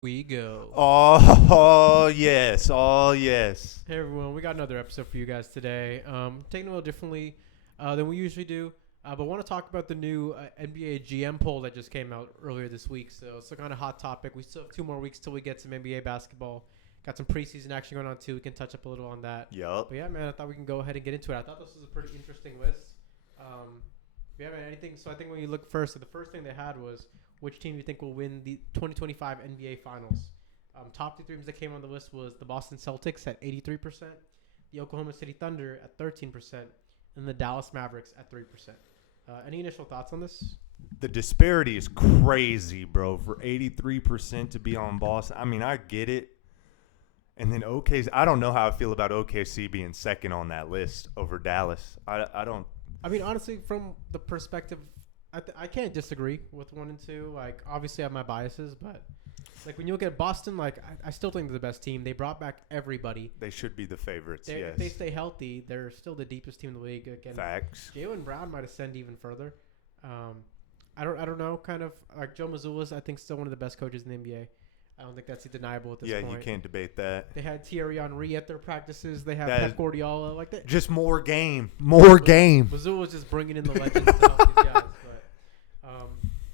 We go. Oh, yes. Oh, yes. Hey everyone, we got another episode for you guys today. Taking a little differently than we usually do, but want to talk about the new NBA GM poll that just came out earlier this week. So it's a kind of hot topic. We still have 2 more weeks till we get some NBA basketball. Got some preseason action going on too. We can touch up a little on that. Yup. But yeah, man, I thought we can go ahead and get into it. I thought this was a pretty interesting list. Yeah, man, anything. So I think when you look first, so the first thing they had was which team you think will win the 2025 NBA Finals. Top two teams that came on the list was the Boston Celtics at 83%, the Oklahoma City Thunder at 13%, and the Dallas Mavericks at 3%. Any initial thoughts on this? The disparity is crazy, bro. For 83% to be on Boston. I mean, I get it. And then OKC, I don't know how I feel about OKC being second on that list over Dallas. I don't. I mean, honestly, from the perspective, I can't disagree with 1 and 2. Like, obviously, I have my biases, but like when you look at Boston, like I still think they're the best team. They brought back everybody. They should be the favorites, If yes. they stay healthy, they're still the deepest team in the league. Again, Facts. Jaylen Brown might ascend even further. I don't know. Kind of like Joe Mazzulla's, I think, still one of the best coaches in the NBA. I don't think that's deniable at this Yeah, point. you can't debate that. They had Thierry Henry at their practices. They have That Pep is- Guardiola. Like that. Just more game. More game. Mazzulla's just bringing in the legends to help these guys. But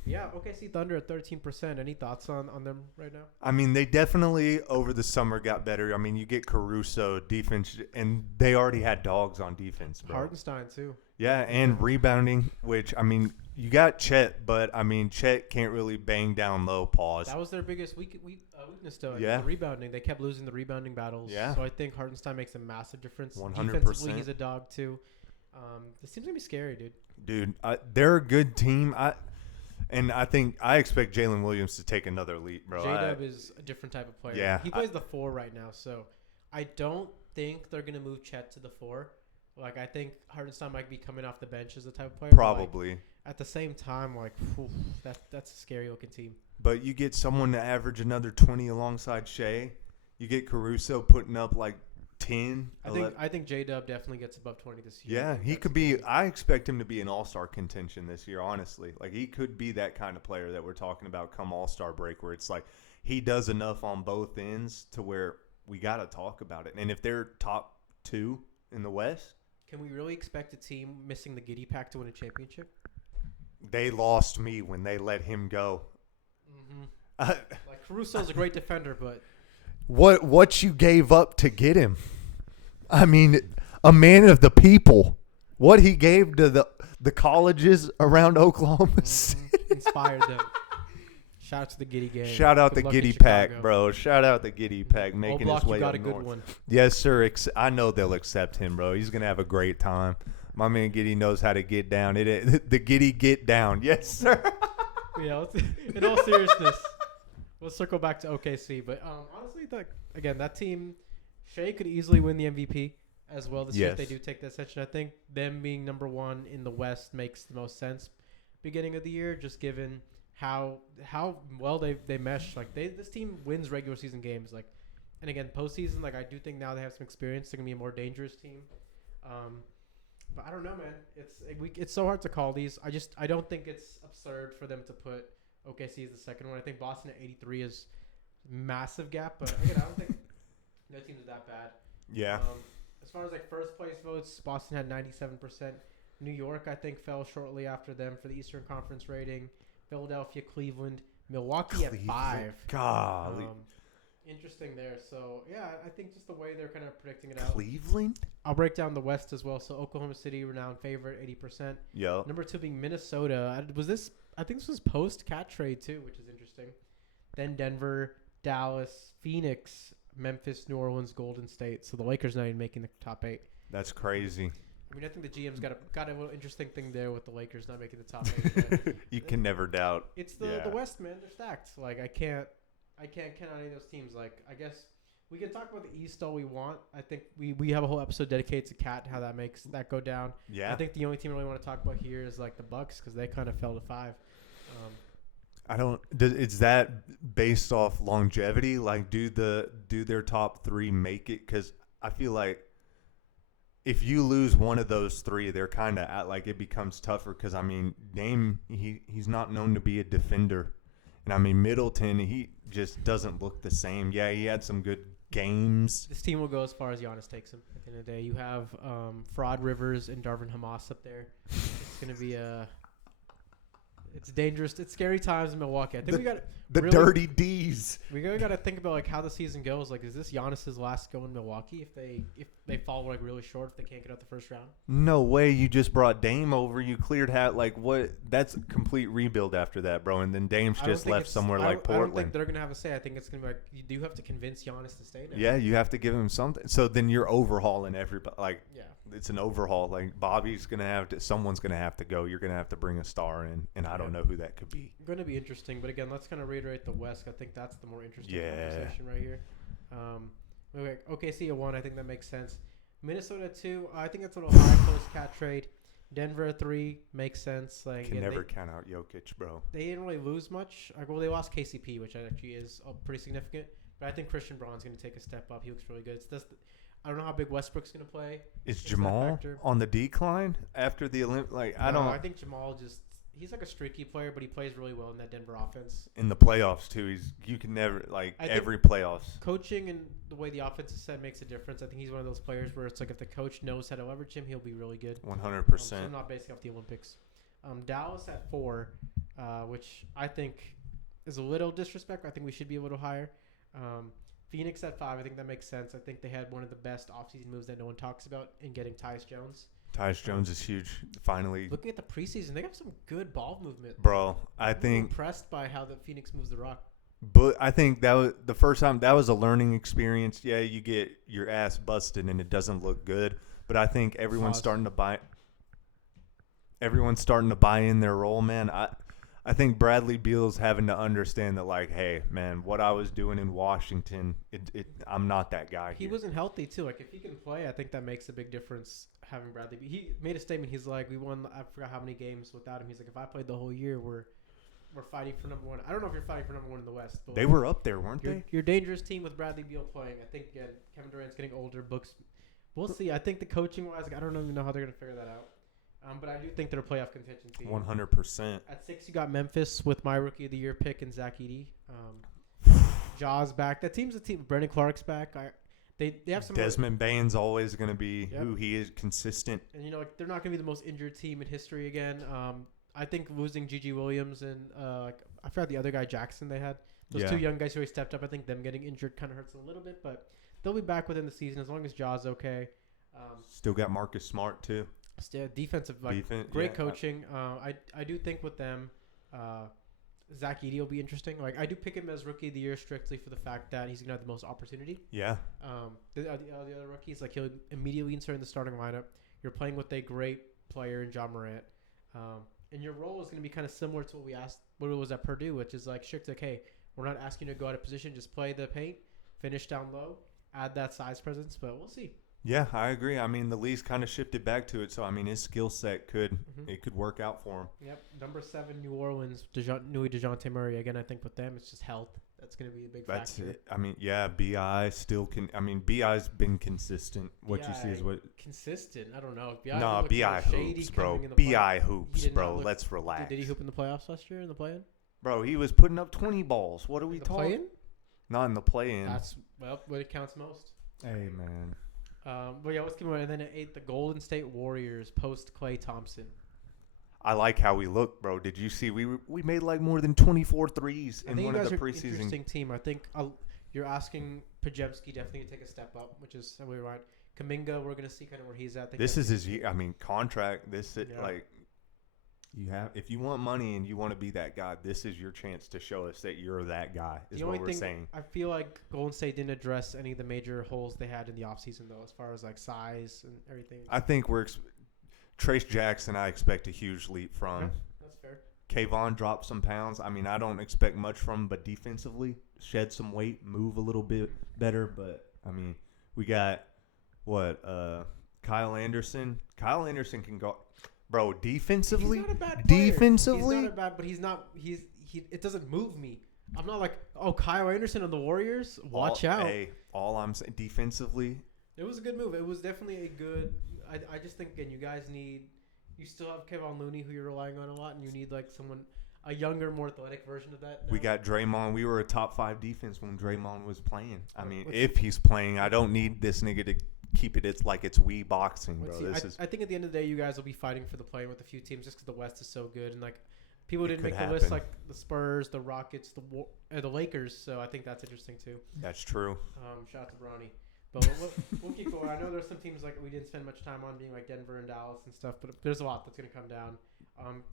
yeah, OKC Thunder at 13%. Any thoughts on them right now? I mean, they definitely over the summer got better. I mean, you get Caruso defense, and they already had dogs on defense, bro. Hardenstein too. Yeah, and rebounding, which I mean, you got Chet, but I mean, Chet can't really bang down low. Pause. That was their biggest weakness, though. Yeah. The rebounding. They kept losing the rebounding battles. Yeah. So I think Hardenstein makes a massive difference. 100%. Defensively, he's a dog too. This seems gonna be scary, dude. Dude, they're a good team. I think I expect Jalen Williams to take another leap, bro. J-Dub is a different type of player. Yeah, He plays the 4 right now, so I don't think they're going to move Chet to the 4. Like, I think Hardenstein might be coming off the bench as the type of player. Probably. But, like, at the same time, like, that's a scary-looking team. But you get someone to average another 20 alongside Shea. You get Caruso putting up like 10. I think J-Dub definitely gets above 20 this year. Yeah, he could be. I expect him to be an all-star contention this year, honestly. Like, he could be that kind of player that we're talking about come all-star break where it's like he does enough on both ends to where we got to talk about it. And if they're top 2 in the West, Can we really expect a team missing the Giddy Pack to win a championship? they lost me when they let him go. Mm-hmm. Like, Caruso's a great defender, but What you gave up to get him? I mean, a man of the people. What he gave to the colleges around Oklahoma City. inspired them. Shout out to the Giddy gang. Shout out Good the luck in Giddy Chicago. Pack, bro. Shout out the Giddy Pack making Block, his way you got up a good north. one. Yes, sir. I know they'll accept him, bro. He's gonna have a great time. My man Giddy knows how to get down. The Giddy get down. Yes, sir. Yeah, in all seriousness, we'll circle back to OKC. But honestly, again, that team, Shea could easily win the MVP as well this year if they Yes. do take that ascension. I think them being number 1 in the West makes the most sense beginning of the year, just given how well they mesh. Like this team wins regular season games. Like, and again, postseason. Like I do think now they have some experience. They're gonna be a more dangerous team. But I don't know, man. It's so hard to call these. I don't think it's absurd for them to put OKC as the second one. I think Boston at 83 is massive gap, but again, I don't think no teams are that bad. Yeah. As far as like first place votes, Boston had 97%. New York, I think, fell shortly after them for the Eastern Conference rating. Philadelphia, Cleveland, Milwaukee at 5. Golly. Interesting there. So yeah, I think just the way they're kind of predicting it out. Cleveland? I'll break down the West as well. So Oklahoma City, renowned favorite, 80%. Yo. Number 2 being Minnesota. I think this was post cat trade too, which is interesting. Then Denver, Dallas, Phoenix, Memphis, New Orleans, Golden State. So the Lakers not even making the top 8. That's crazy. I mean, I think the GM's got a little interesting thing there with the Lakers not making the top 8. But You can never doubt. it's the West, man. They're stacked. Like I can't count on any of those teams. Like I guess we can talk about the East all we want. I think we have a whole episode dedicated to Cat, how that makes that go down. Yeah. I think the only team I really want to talk about here is like the Bucks because they kind of fell to 5. I don't. Is that based off longevity? Like, do their top 3 make it? Because I feel like if you lose one of those 3, they're kind of at like it becomes tougher. Because I mean, Dame, he's not known to be a defender, And I mean, Middleton, he just doesn't look the same. Yeah, he had some good games. This team will go as far as Giannis takes him. At the end of the day, you have Fraud Rivers and Darvin Hamas up there. It's gonna be it's dangerous. It's scary times in Milwaukee. I think we got The really, dirty D's. We really got to think about like how the season goes. Like, is this Giannis's last go in Milwaukee? If they fall like really short, if they can't get out the first round. No way. You just brought Dame over. You cleared hat. Like what? That's a complete rebuild after that, bro. And then Dame's just left somewhere like I don't think Portland. they're gonna have a say. I think it's gonna be like you do have to convince Giannis to stay now. Yeah, you have to give him something. So then you're overhauling everybody. Like Yeah. it's an overhaul. Like Bobby's gonna have to. Someone's gonna have to go. You're gonna have to bring a star in, and I don't know who that could be. Going to be interesting, but again, let's kind of reiterate the West. I think that's the more interesting Yeah. conversation right here. Okay, OKC at 1, I think that makes sense. Minnesota at 2, I think that's a little high, close cat trade. Denver at 3 makes sense. Like Can never count out Jokic, bro. they didn't really lose much. Well, they lost KCP, which actually is pretty significant. But I think Christian Braun's going to take a step up. He looks really good. I don't know how big Westbrook's going to play. Is that Jamal factor. on the decline after the Olymp? Like I don't. I think Jamal he's like a streaky player, but he plays really well in that Denver offense. In the playoffs too, you can never like I think every playoffs. Coaching and the way the offense is set makes a difference. I think he's one of those players where it's like if the coach knows how to leverage him, he'll be really good. 100%. So I'm not basing off the Olympics. Dallas at 4, which I think is a little disrespectful. I think we should be a little higher. Phoenix at 5, I think that makes sense. I think they had one of the best offseason moves that no one talks about in getting Tyus Jones. Tyus Jones is huge. Finally, Looking at the preseason, they got some good ball movement. bro. I I'm think, impressed by how the Phoenix moves the rock. but I think that was the first time. That was a learning experience. Yeah, you get your ass busted and it doesn't look good. But I think everyone's Pause. starting to buy. Everyone's starting to buy in their role, man. I think Bradley Beal's having to understand that, like, hey, man, what I was doing in Washington, I'm not that guy. He wasn't healthy too. Like if he can play, I think that makes a big difference. Having Bradley, he made a statement. He's like, we won. I forgot how many games without him. He's like, if I played the whole year, we're fighting for number 1. I don't know if you're fighting for number 1 in the West. But They were up there, weren't you're, they? you're a dangerous team with Bradley Beal playing. I think again, Kevin Durant's getting older. We'll see. I think the coaching wise, I don't even know how they're gonna figure that out. But I do think they're a playoff contention team. 100%. At 6, you got Memphis with my rookie of the year pick and Zach Edey. Jaws back. That team's a team. Brandon Clark's back. They have some Desmond Bane's always going to be Yep. who he is, consistent. And like they're not going to be the most injured team in history again. I think losing Gigi Williams and I forgot the other guy Jackson they had. Those two young guys who really stepped up. I think them getting injured kind of hurts a little bit, but they'll be back within the season as long as Jaws okay. Still got Marcus Smart too. Still defensive, great coaching. I do think with them, Zach Edey will be interesting. Like I do pick him as rookie of the year strictly for the fact that he's gonna have the most opportunity. Yeah. The other rookies, like he'll immediately insert in the starting lineup. You're playing with a great player in John Morant, and your role is gonna be kind of similar to what we asked. What it was at Purdue, which is like strict. Like, hey, we're not asking you to go out of position. Just play the paint, finish down low, add that size presence. But we'll see. Yeah, I agree. I mean, the league's kind of shifted back to it, so I mean, his skill set could work out for him. Yep. Number 7, New Orleans, DeJounte Murray. Again, I think with them, it's just health. That's going to be a big That's factor. it. I mean, yeah, Bi still can. I mean, Bi's been consistent. What you see is what. Consistent. I don't know. No, Bi hoops, bro. Bi hoops, bro. Let's relax. Did he hoop in the playoffs last year in the play-in? Bro, he was putting up 20 balls. What are we talking? Play-in? Not in the play-in. That's what it counts most. Hey, man. But yeah, let's keep going. And then at 8, the Golden State Warriors post Klay Thompson. I like how we look, bro. Did you see we made like more than 24 threes in one of the preseason? Interesting team. I think you're asking Pajemski definitely to take a step up, which is really right. Kaminga, we're gonna see kind of where he's at. This is his year. I mean, contract. Like you have. If you want money and you want to be that guy, this is your chance to show us that you're that guy. Is what we're saying. I feel like Golden State didn't address any of the major holes they had in the offseason, though, as far as like size and everything. I think Trace Jackson. I expect a huge leap from. Okay, that's fair. Kayvon dropped some pounds. I mean, I don't expect much from him, but defensively, shed some weight, move a little bit better. But I mean, we got Kyle Anderson. Kyle Anderson can go. Bro, defensively, he's not a bad player. defensively, he's not a bad, but he's not. It doesn't move me. I'm not like, oh, Kyle Anderson on the Warriors. Watch out. Hey, all I'm saying, defensively, it was a good move. It was definitely a good. I just think again, you guys need. You still have Kevon Looney, who you're relying on a lot, and you need like someone. a younger, more athletic version of that. We now. got Draymond. We were a top 5 defense when Draymond was playing. I mean, Let's if he's playing, I don't need this nigga to keep it. It's like it's Wii boxing, bro. Let's see. This is I think at the end of the day, you guys will be fighting for the play with a few teams just because the West is so good and like people didn't could make the list happen. like the Spurs, the Rockets, the Lakers. So I think that's interesting too. that's true. Shout out to Bronny. But we'll keep going. I know there's some teams like we didn't spend much time on, being like Denver and Dallas and stuff, but there's a lot that's going to come down.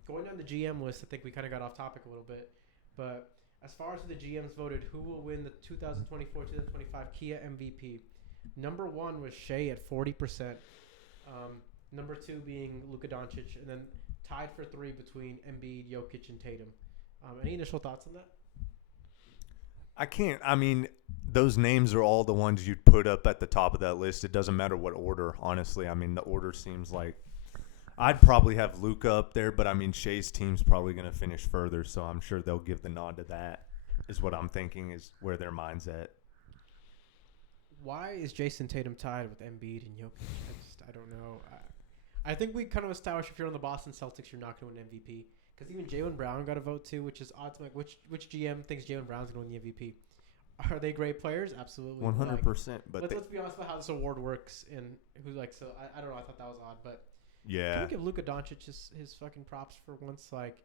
Going down the GM list, I think we kind of got off topic a little bit. But as far as the GMs voted, who will win the 2024-2025 Kia MVP? Number 1 was Shea at 40%. Number 2 being Luka Doncic, and then tied for 3 between Embiid, Jokic, and Tatum. Any initial thoughts on that? I can't. I mean, those names are all the ones you'd put up at the top of that list. It doesn't matter what order, honestly. I mean, the order seems like I'd probably have Luka up there, but I mean, Shea's team's probably going to finish further, so I'm sure they'll give the nod to that. Is what I'm thinking is where their mind's at. Why is Jason Tatum tied with Embiid and Jokic? I don't know. I think we kind of established if you're on the Boston Celtics, you're not going to win MVP. Because even Jaylen Brown got a vote too, which is odd to like which GM thinks Jaylen Brown's going to win the MVP. Are they great players? Absolutely. 100%. But let's be honest about how this award works and who's like. So I don't know. I thought that was odd, but yeah, can we give Luka Doncic his fucking props for once? Like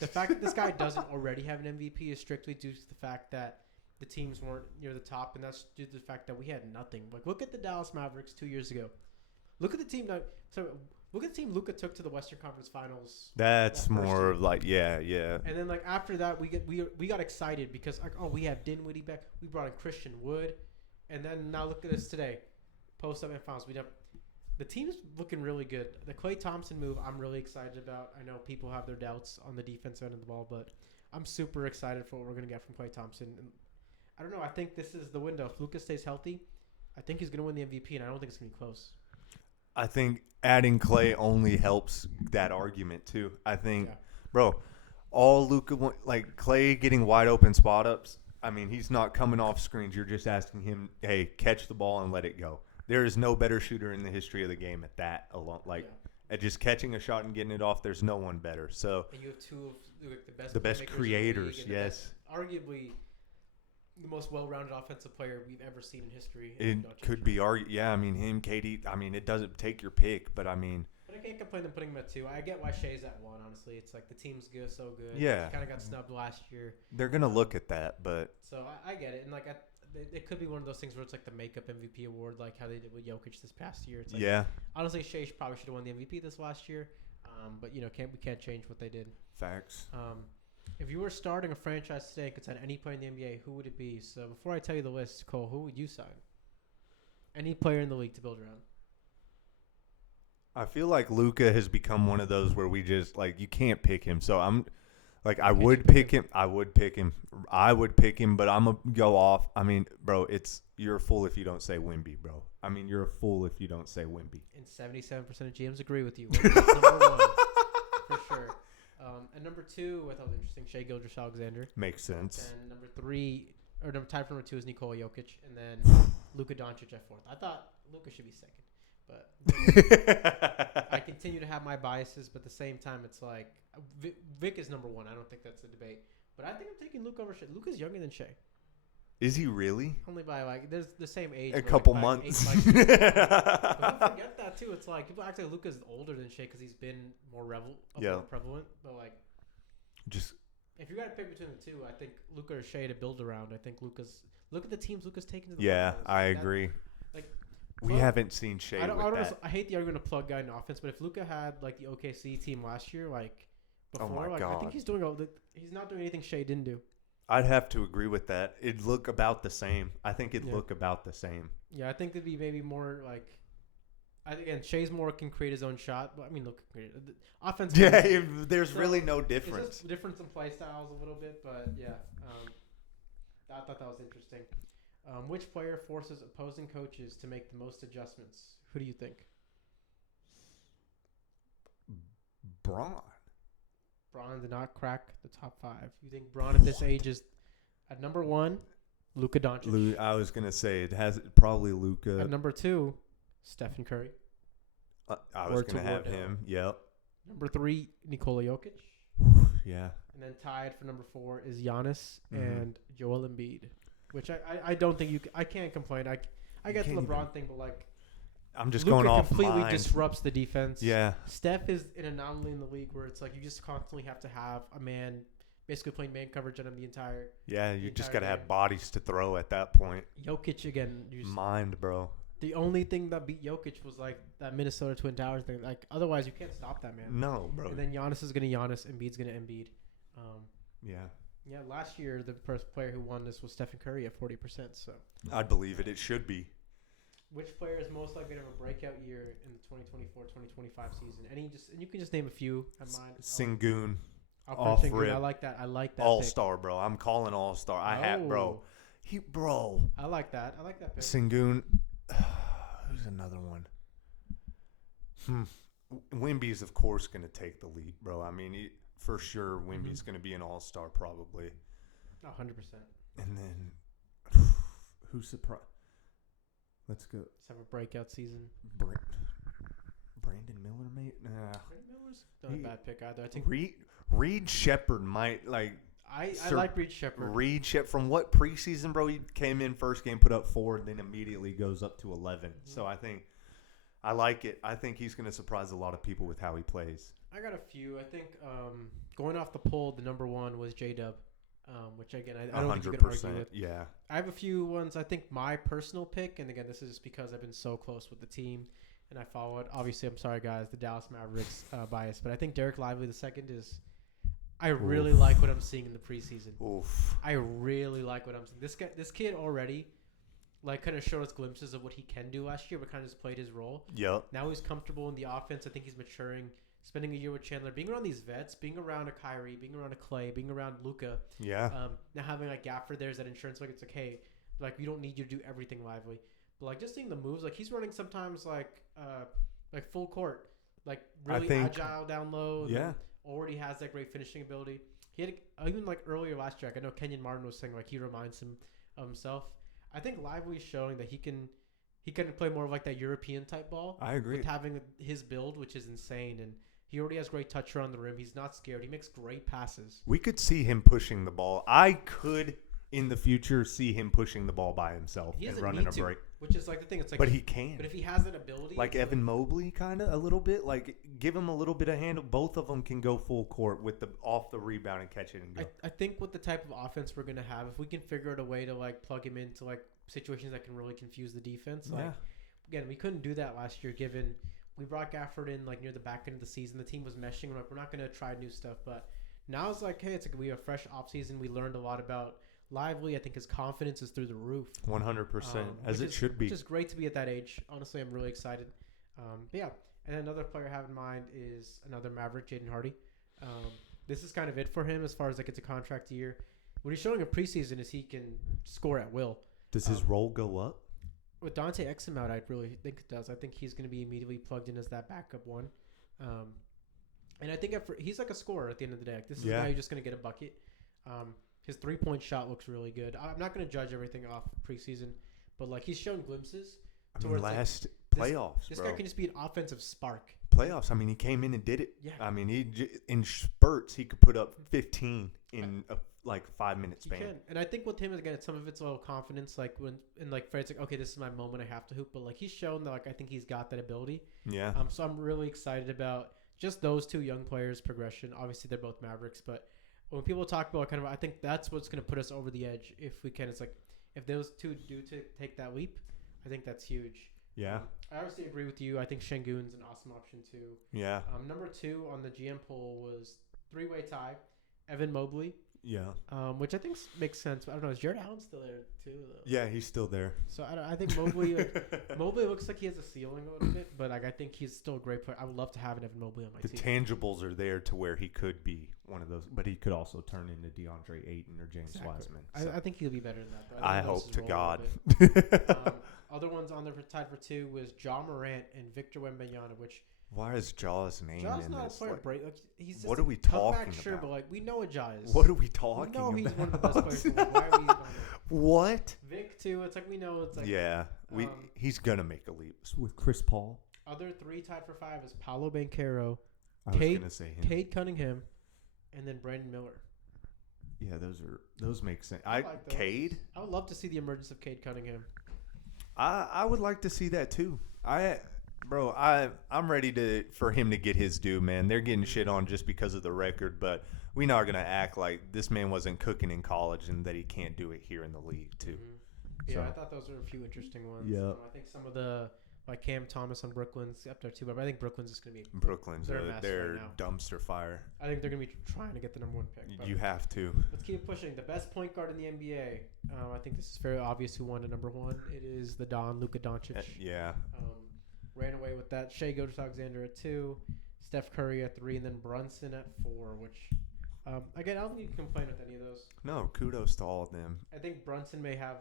the fact that this guy doesn't already have an MVP is strictly due to the fact that the teams weren't near the top, and that's due to the fact that we had nothing. Like look at the Dallas Mavericks 2 years ago. Look at the team that. So look at the team Luka took to the Western Conference Finals. that's that first more year. of like yeah. And then like after that, we got excited because like we have Dinwiddie back. We brought in Christian Wood, and then now look at us today, post up and finals. The team's looking really good. The Klay Thompson move, I'm really excited about. I know people have their doubts on the defensive end of the ball, but I'm super excited for what we're gonna get from Klay Thompson. And I don't know. I think this is the window. If Luka stays healthy, I think he's gonna win the MVP, and I don't think it's gonna be close. I think adding Clay only helps that argument too. I think, bro, all Luka like Clay getting wide open spot ups. I mean, he's not coming off screens. You're just asking him, hey, catch the ball and let it go. There is no better shooter in the history of the game at that alone. Like at just catching a shot and getting it off. There's no one better. So and you have two of like, the best creators. Yes, arguably the most well-rounded offensive player we've ever seen in history. It could be yeah. I mean, him, KD. I mean, it doesn't take your pick, but I mean. But I can't complain them putting him at 2. I get why Shea's at 1. Honestly, it's like the team's good, so good. Yeah, he kind of got snubbed last year. They're gonna look at that, but so I get it, and like it could be one of those things where it's like the makeup MVP award, like how they did with Jokic this past year. It's like, yeah. Honestly, Shea probably should have won the MVP this last year, but we can't change what they did. Facts. If you were starting a franchise today and could sign any player in the NBA, who would it be? So before I tell you the list, Cole, who would you sign? Any player in the league to build around. I feel like Luka has become one of those where we just like you can't pick him. So I'm like I would pick him. I would pick him, but I'm gonna go off. I mean, bro, you're a fool if you don't say Wemby, bro. I mean, you're a fool if you don't say Wemby. And 77% of GMs agree with you. Wemby's number 1 for sure. And number 2, I thought was interesting, Shai Gilgeous-Alexander. Makes sense. And number 3, or tied for number 2 is Nikola Jokic, and then Luka Doncic at 4th. I thought Luka should be 2nd, but I continue to have my biases. But at the same time, it's like Vic is number 1. I don't think that's a debate. But I think I'm taking Luka over Shai. Luka's younger than Shai. Is he really? Only by like there's the same age. A couple months. But don't forget that too. It's like people act like Luka's older than Shai because he's been more prevalent. But like, just if you got to pick between the two, I think Luka or Shai to build around. I think look at the teams Luka's taken to the finals. I agree. We haven't seen Shai I hate the argument of plug guy in offense, but if Luka had like the OKC team last year, like before, I think he's not doing anything Shai didn't do. I'd have to agree with that. It'd look about the same. I think it'd look about the same. Yeah, I think it'd be maybe more like. Again, Shai's more can create his own shot, but I mean, look, offense. Yeah, there's really no difference. It's just difference in play styles a little bit, but yeah, I thought that was interesting. Which player forces opposing coaches to make the most adjustments? Who do you think? Bron did not crack the top 5. You think Bron at this age is at number 1? Luka Doncic. I was gonna say it has probably Luka. At number 2, Stephen Curry. I was gonna have him. Yep. Number 3, Nikola Jokic. Yeah. And then tied for number 4 is Giannis Mhm. and Joel Embiid, which I don't think I can't complain. I get the can't LeBron even- thing, but like I'm just Luka going off completely mind. disrupts the defense. Yeah. Steph is an anomaly in the league where it's like you just constantly have to have a man basically playing man coverage on him the entire. Yeah, you just entire got to game. have bodies to throw at that point. Jokic again. Mind, bro. The only thing that beat Jokic was like that Minnesota Twin Towers thing. Like otherwise, you can't stop that man. No, bro. And then Giannis is gonna Giannis, Embiid's gonna Embiid. Yeah. Yeah, last year the first player who won this was Stephen Curry at 40%. So, I'd believe it. It should be. which player is most likely to have a breakout year in the 2024-2025 season? And you can just name a few. At mine. Sengun. I'll off Sengun. rip. I like that. I like that. All pick. star, bro. I'm calling all star. I have, bro. Oh, I like that. I like that pick. Sengun. Who's another one? Wemby's, of course, going to take the lead, bro. I mean, for sure, Wemby's going to be an all-star probably. 100%. And then, who's surprised? Let's go. Let's have a breakout season. Brandon Miller, mate? Nah. Brandon Miller's not a bad pick either. I think Reed Shepherd might, like... I like Reed Shepherd. Reed Shepherd, from what preseason, bro? He came in first game, put up 4, and then immediately goes up to 11. So I like it. I think he's going to surprise a lot of people with how he plays. I got a few. I think going off the poll, the number 1 was J-Dub, which again I don't think you can argue with. Yeah. I have a few ones. I think my personal pick, and again this is because I've been so close with the team and I follow it. Obviously, I'm sorry guys, the Dallas Mavericks bias, but I think Derek Lively II is. I really like what I'm seeing in the preseason. Oof. I really like what I'm seeing. This kid already, like, kind of showed us glimpses of what he can do last year, but kind of just played his role. Yep. Now he's comfortable in the offense. I think he's maturing. Spending a year with Chandler, being around these vets, being around a Kyrie, being around a Clay, being around Luka. Yeah. Now having like Gafford there's that insurance. Like it's like, hey, like we don't need you to do everything Lively, but like just seeing the moves, like he's running sometimes like full court, like really agile down low. Yeah. Already has that great finishing ability. He had even like earlier last year. I know Kenyon Martin was saying like he reminds him of himself. I think Lively's showing that he can play more of like that European type ball. I agree. With having his build, which is insane, and he already has great touch around the rim. He's not scared. He makes great passes. We could see him pushing the ball. I could, in the future, see him pushing the ball by himself and running a break. Which is like the thing. It's like, but he can. But if he has that ability, like Evan Mobley, kind of a little bit. Like give him a little bit of handle. Both of them can go full court with the off the rebound and catch it and go. I think with the type of offense we're gonna have, if we can figure out a way to like plug him into like situations that can really confuse the defense, like again, we couldn't do that last year. Given we brought Gafford in like near the back end of the season, the team was meshing. We're like, we're not gonna try new stuff, but now it's like, hey, it's like we have a fresh off season. We learned a lot about Lively. I think his confidence is through the roof. 100%, as it should be. Which is great to be at that age. Honestly, I'm really excited. But yeah, and another player I have in mind is another Maverick, Jaden Hardy. This is kind of it for him as far as like it's a contract year. What he's showing in preseason is he can score at will. Does his role go up? With Dante Exum out, I really think it does. I think he's going to be immediately plugged in as that backup one. And I think he's like a scorer at the end of the day. Like, this is a guy who's just going to get a bucket. His 3-point shot looks really good. I'm not going to judge everything off preseason, but like he's shown glimpses. I mean, last playoffs, this bro. guy can just be an offensive spark. Playoffs. I mean, he came in and did it. Yeah. I mean, in spurts he could put up 15 in a 5-minute span. He can. And I think with him again, some of it's a little confidence. Like when and like Fred's like, okay, this is my moment. I have to hoop. But like he's shown that like I think he's got that ability. Yeah. So I'm really excited about just those two young players' progression. Obviously, they're both Mavericks, but when people talk about kind of, I think that's what's going to put us over the edge if we can. It's like if those two do take that leap, I think that's huge. Yeah. I obviously agree with you. I think Şengün's an awesome option too. Yeah. Number 2 on the GM poll was 3-way tie, Evan Mobley. Yeah. Which I think makes sense. But I don't know. Is Jared Allen still there too? Though? Yeah, he's still there. So I think Mobley. Mobley looks like he has a ceiling a little bit, but like I think he's still a great player. I would love to have an Evan Mobley on my The team. tangibles are there to where he could be one of those, but he could also turn into DeAndre Ayton or James Wiseman. So. I think he'll be better than that. Though. I hope to God. Other ones on there tied for 2 was Ja Morant and Victor Wembanyama, which. Why is Ja's name Ja's in not this? a player. Like, he's just what are we talking talking about? Sure, but like we know what Ja is. What are we talking we know about? He's one of the best players. In the league. Why are we? What? Vic too. It's like we know. It's like he's gonna make a leap with Chris Paul. Other 3 tied for 5 is Paolo Banchero, I was gonna say him. Cade Cunningham, and then Brandon Miller. Yeah, those make sense. I like those. Cade. I would love to see the emergence of Cade Cunningham. I would like to see that too. I'm ready for him to get his due, man. They're getting shit on just because of the record, but we're not gonna act like this man wasn't cooking in college and that he can't do it here in the league too. Mm-hmm. Yeah, So. I thought those were a few interesting ones. Yeah. I think some of the like Cam Thomas on Brooklyn's up there too, but I think Brooklyn's just gonna be Brooklyn's they're a mess they're right now. dumpster fire. I think they're gonna be trying to get the number 1 pick. But You have to. let's keep pushing. The best point guard in the NBA. I think this is very obvious who won at number 1. It is the Don Luka Doncic. Yeah. Ran away with that. Shai Gilgeous-Alexander at 2, Steph Curry at 3, and then Brunson at 4. Which, again, I don't think you can complain with any of those. No, kudos to all of them. I think Brunson may have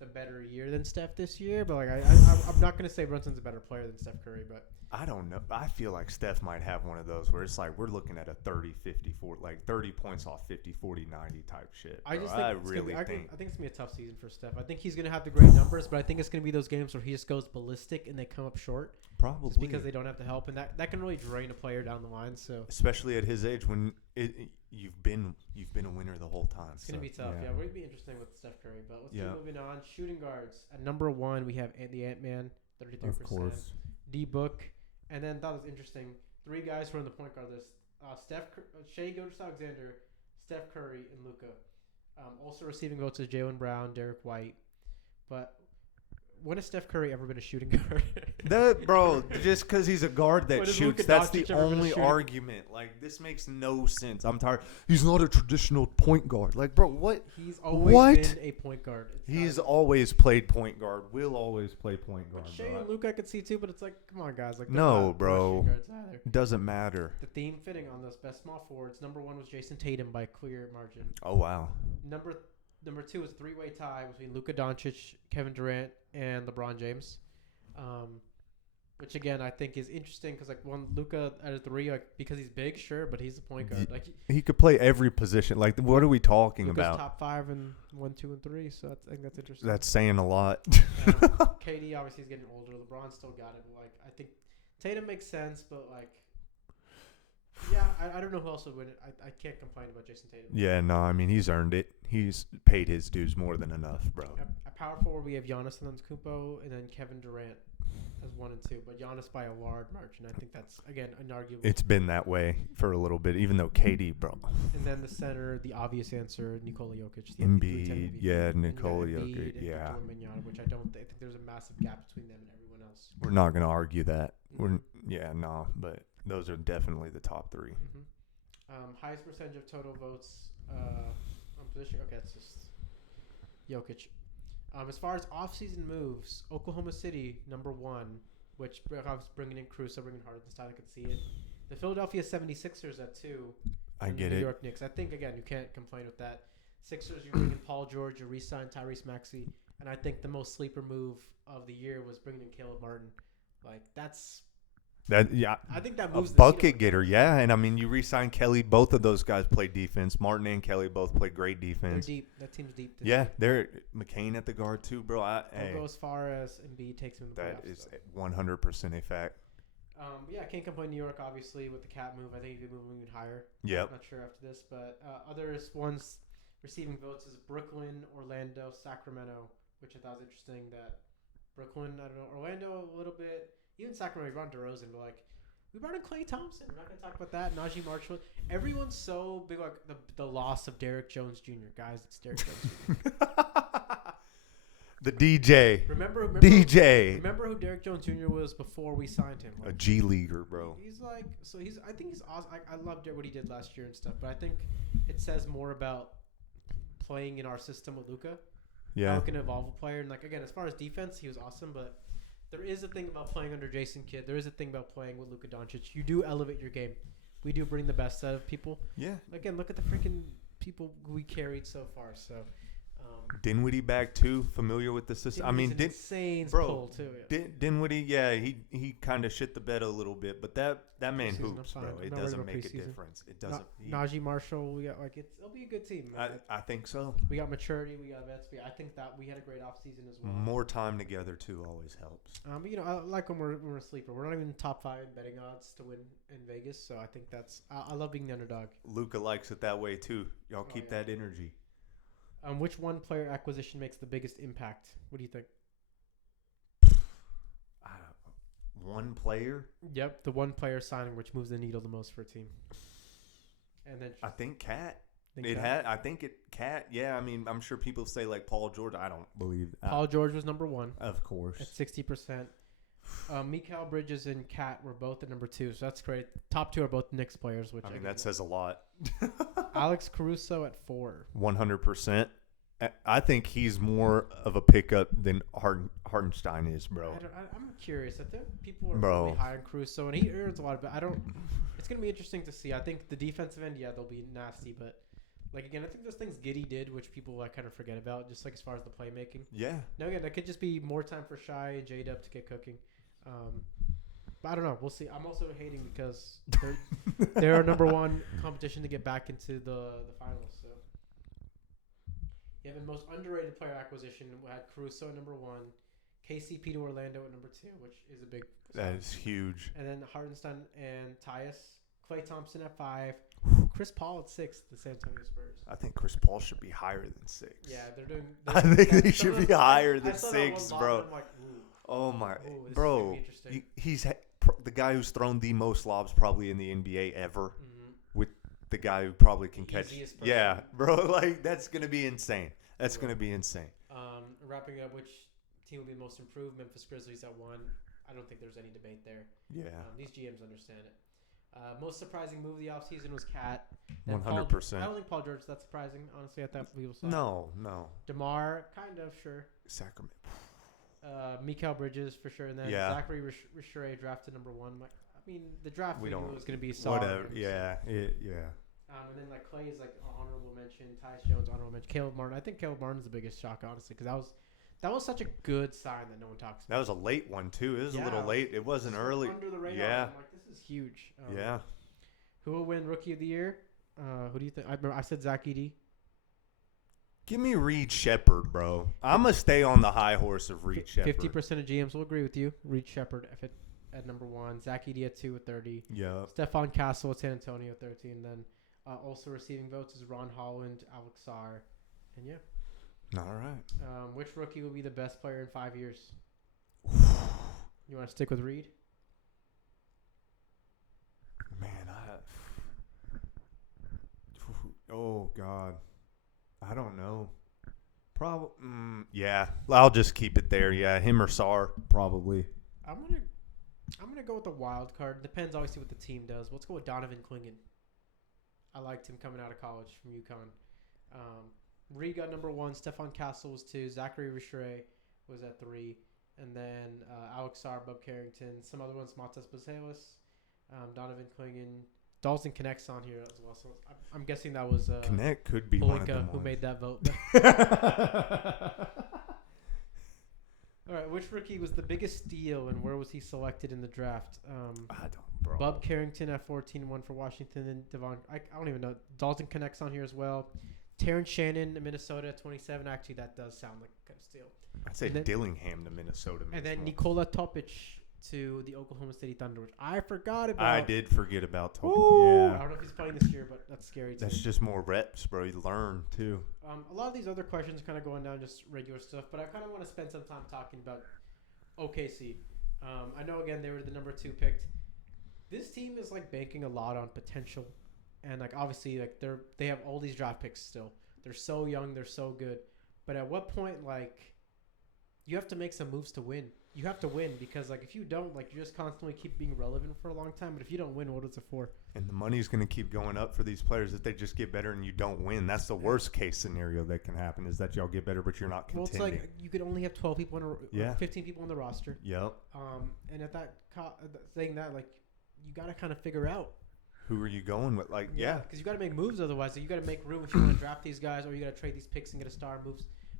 the better year than Steph this year, but like I'm not gonna say Brunson's a better player than Steph Curry, but I don't know. I feel like Steph might have one of those where it's like we're looking at a 30, 50, 40, like 30 points off 50, 40, 90 type shit. I bro. just think I really think. I think it's gonna be a tough season for Steph. I think he's gonna have the great numbers, but I think it's gonna be those games where he just goes ballistic and they come up short. Probably. Just because they don't have the help, and that can really drain a player down the line. So especially at his age when you've been a winner the whole time. it's gonna be tough. Yeah, we're gonna be interesting with Steph Curry. But let's keep moving on. Shooting guards at number 1, we have the Ant-Man, 33%. Of course. D Book, and then that was interesting. 3 guys who are on the point guard list: Shai Gilgeous-Alexander, Steph Curry, and Luka. Also receiving votes is Jaylen Brown, Derek White. But when has Steph Curry ever been a shooting guard? That bro, just because he's a guard that When has shoots, Luka that's Doncic the ever been a only shooter? argument. Like this makes no sense. I'm tired. He's not a traditional point guard. Like, bro, what? He's always What? been a point guard. It's He's not- always played point guard. Will always play point guard. But Shai Bro. and Luka I could see too, but it's like, come on, guys. Like, they're No, not bro. shooting guards either. Doesn't matter. The theme fitting on those best small forwards. Number 1 was Jason Tatum by a clear margin. Oh wow. Number 2 is a 3-way tie between Luka Doncic, Kevin Durant, and LeBron James. Which again I think is interesting because like one Luka at a 3, like because he's big, sure, but he's a point guard. Like He could play every position. Like, what are we talking Luka's about? top 5 in 1, 2, and 3. So I think that's interesting. That's saying a lot. KD obviously is getting older. LeBron still got it. But like I think Tatum makes sense, but like yeah, I don't know who else would win it. I can't complain about Jason Tatum. Yeah, no, I mean he's earned it. He's paid his dues more than enough, bro. At power forward, we have Giannis Antetokounmpo and then Kevin Durant as 1 and 2, but Giannis by a large margin. I think that's again inarguable. It's been that way for a little bit, even though KD, bro. And then the center, the obvious answer, Nikola Jokic. The Embiid, MVP. yeah, And you got Nikola Embiid Jokic, and yeah. Victor Wembanyama, which I don't think there's a massive gap between them and everyone else. We're not gonna argue that. But those are definitely the top 3. Mm-hmm. Highest percentage of total votes on position. Okay, that's just Jokic. As far as offseason moves, Oklahoma City, number 1, which I was bringing in Caruso, bringing Harden. This time I could see it. The Philadelphia 76ers at 2. I and get the it. New York Knicks. I think, again, you can't complain with that. Sixers, you bring in Paul George, you re-sign Tyrese Maxey. And I think the most sleeper move of the year was bringing in Caleb Martin. Like, that's... I think that a moves the bucket needle. getter, yeah. And I mean, you re-sign Kelly. Both of those guys play defense. Martin and Kelly both play great They're defense. deep. That team's deep. this Yeah, year. they're McCain at the guard too, bro. I'll Hey, go as far as Embiid takes him in the that playoffs. is 100% a fact. Yeah, I can't complain. New York, obviously, with the cap move. I think he could move even higher. Yep. Not sure after this, but other ones receiving votes is Brooklyn, Orlando, Sacramento, which I thought was interesting. That Brooklyn, I don't know, Orlando a little bit, even Sacramento, we brought DeRozan, but like we brought in Klay Thompson. We're not gonna talk about that. Najee Marshall. Everyone's so big, like the loss of Derrick Jones Jr. Guys, it's Derrick Jones Jr. The DJ. Remember DJ. Remember who Derrick Jones Jr. was before we signed him? A G leaguer, bro. He's like, so he's. I think he's awesome. I loved what he did last year and stuff, but I think it says more about playing in our system with Luka. Yeah. How it can evolve a player, and like again, as far as defense, he was awesome, but there is a thing about playing under Jason Kidd. There is a thing about playing with Luka Doncic. You do elevate your game. We do bring the best out of people. Yeah. Again, look at the freaking people we carried so far. So, Dinwiddie back too, familiar with the system. I mean, insane bro, pull too. Yeah. Dinwiddie, yeah, he kind of shit the bed a little bit, but that man Preseason, hoops, I'm bro. fine. It I'm not doesn't worried make about a preseason. difference. It doesn't. Najee Marshall, we got it'll be a good team. I think so. We got maturity, we got vets. I think that we had a great offseason as well. More time together too always helps. But I like when we're a sleeper. We're not even top 5 in betting odds to win in Vegas, so I think that's I love being the underdog. Luka likes it that way too. Y'all keep that energy. Which one player acquisition makes the biggest impact? What do you think? One player? Yep, the one player signing which moves the needle the most for a team. And then I think Cat. Cat. Yeah, I mean, I'm sure people say like Paul George. I don't believe that. Paul George was number 1. Of course. At 60%. Mikal Bridges and Cat were both at number 2, so that's great. Top 2 are both Knicks players, which I mean that says a lot. Alex Caruso at 4. 100%. I think he's more of a pickup than Hartenstein is, bro. I'm curious. I think people are really high on Caruso, and he earns a lot of it. It's going to be interesting to see. I think the defensive end, they'll be nasty, but like again, I think those things Giddey did, which people kind of forget about, just like as far as the playmaking. Yeah. Now again, that could just be more time for Shai and J-Dub to get cooking. But I don't know. We'll see. I'm also hating because they're our number 1 competition to get back into the finals. So. Yeah, the most underrated player acquisition. We had Caruso at number 1, KCP to Orlando at number 2, which is a big. That is huge. And then Hartenstein and Tyus, Klay Thompson at 5, Chris Paul at 6. The San Antonio Spurs. I think Chris Paul should be higher than 6. Yeah, they're doing. I think they should be higher than 6, bro. I'm like, oh my, this bro! is gonna be He's the guy who's thrown the most lobs probably in the NBA ever. With the guy who probably can catch. Yeah, bro. Like that's gonna be insane. That's gonna be insane. Wrapping up, which team will be most improved? Memphis Grizzlies at 1. I don't think there's any debate there. Yeah. These GMs understand it. Most surprising move of the offseason was Cat. 100%. I don't think Paul George is that surprising. Honestly, I thought people saw. No. DeMar, kind of sure. Sacramento. Mikal Bridges for sure, and then Zachary Richere drafted number 1. I mean, the draft was going to be solid. Whatever. Yeah. And then like Clay is like honorable mention. Tyus Jones honorable mention. Caleb Martin. I think Caleb Martin's the biggest shock, honestly, because that was such a good sign that no one talks about. That was a late one too. It was a little late. It wasn't early. Under the radar. Yeah. I'm like, this is huge. Yeah. Who will win Rookie of the Year? Who do you think? I said Zach Edey. Give me Reed Shepherd, bro. I'm gonna stay on the high horse of Reed Shepherd. 50% of GMs will agree with you. Reed Shepherd at number 1. Zach Edey at 2 with 30. Yeah. Stephon Castle at San Antonio at 13. Then also receiving votes is Ron Holland, Alex Sarr, and yeah. All right. Which rookie will be the best player in 5 years? You want to stick with Reed? Man, oh God, I don't know. Probably, yeah. I'll just keep it there. Yeah, him or Sarr, probably. I'm gonna go with the wild card. Depends obviously what the team does. Let's go with Donovan Clingan. I liked him coming out of college from UConn. Reed got number 1. Stephon Castle was 2. Zachary Richere was at 3. And then Alex Sarr, Bub Carrington. Some other ones, Matas Basalis, Donovan Clingan. Dalton Connect's on here as well. So I'm guessing that was Connect could be Palinka one of them who ones. made that vote. All right, which rookie was the biggest steal and where was he selected in the draft? I don't, bro. Bub Carrington at 14, 1 for Washington, and Devon. I don't even know. Dalton Connect's on here as well. Terrence Shannon, Minnesota at 27. Actually, that does sound like a steal. I'd say Dillingham to Minnesota. And then Nikola Topic to the Oklahoma City Thunder, which I forgot about. I did forget about Topic. Yeah. I don't know if he's playing this year, but that's scary too. That's just more reps, bro. You learn too. A lot of these other questions are kind of going down just regular stuff, but I kind of want to spend some time talking about OKC. I know, again, they were the number 2 picked. This team is like banking a lot on potential, and like obviously like they have all these draft picks still. They're so young, they're so good, but at what point like you have to make some moves to win? You have to win because like if you don't, like you just constantly keep being relevant for a long time. But if you don't win, what is it for? And the money's going to keep going up for these players if they just get better and you don't win. That's the worst case scenario that can happen is that y'all get better, but you're not contending. Well, it's like you could only have 12 people 15 people on the roster. Yep. And at that saying that, like you got to kind of figure out who are you going with? Like, because you got to make moves otherwise. You got to make room if you want to draft these guys, or you got to trade these picks and get a star.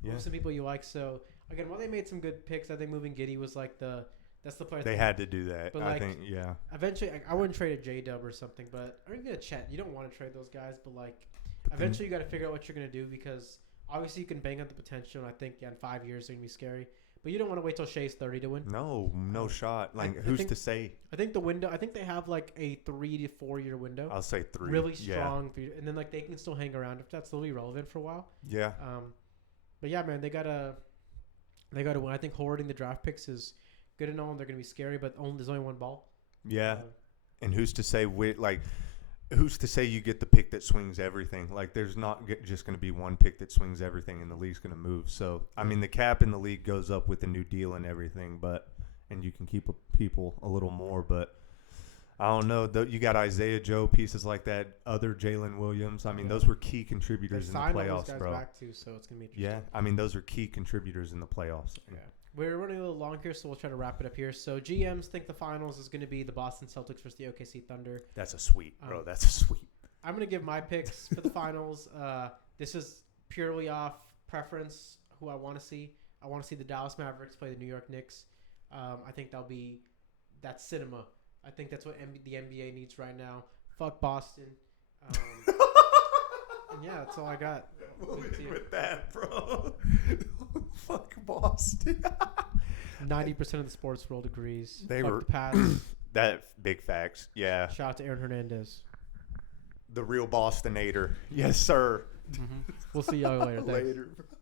Yeah. Some people you like. So again, while they made some good picks, I think moving Giddy was like that's the player. They had to do that. But I like, think, yeah. Eventually, I wouldn't trade a J-Dub or something, but or even a Chet. You don't want to trade those guys, but like But then- eventually you got to figure out what you're gonna do because obviously you can bank on the potential. And I think in 5 years they're gonna be scary, but you don't want to wait till Shea's 30 to win. No shot. Like, I who's think- to say? I think the window. I think they have like a 3 to 4 year window. I'll say 3. Really Yeah. strong, and then like they can still hang around if that's still be relevant for a while. Yeah. But yeah, man, they gotta win. I think hoarding the draft picks is good and all, and they're gonna be scary, but there's only one ball. Yeah. Uh, And who's to say who's to say you get the pick that swings everything? Like, there's not just going to be one pick that swings everything, and the league's going to move. So, I mean, the cap in the league goes up with the new deal and everything, and you can keep people a little more. But I don't know. You got Isaiah Joe, pieces like that. Other Jalen Williams. I mean, those were key they contributors in the signed all those playoffs, guys bro. back too, so it's gonna be interesting. Yeah, I mean, those are key contributors in the playoffs. Yeah. We're running a little long here, so we'll try to wrap it up here. So GMs think the finals is going to be the Boston Celtics versus the OKC Thunder. That's a sweep, bro. That's a sweep. I'm going to give my picks for the finals. This is purely off preference, who I want to see. I want to see the Dallas Mavericks play the New York Knicks. I think that's cinema. I think that's what the NBA needs right now. Fuck Boston. And yeah, that's all I got. With that, bro. Fuck Boston. 90% of the sports world agrees. They Fuck were the Pats. that big facts. Yeah. Shout out to Aaron Hernandez. The real Bostonator. Yes, sir. We'll see y'all later. Thanks. Later.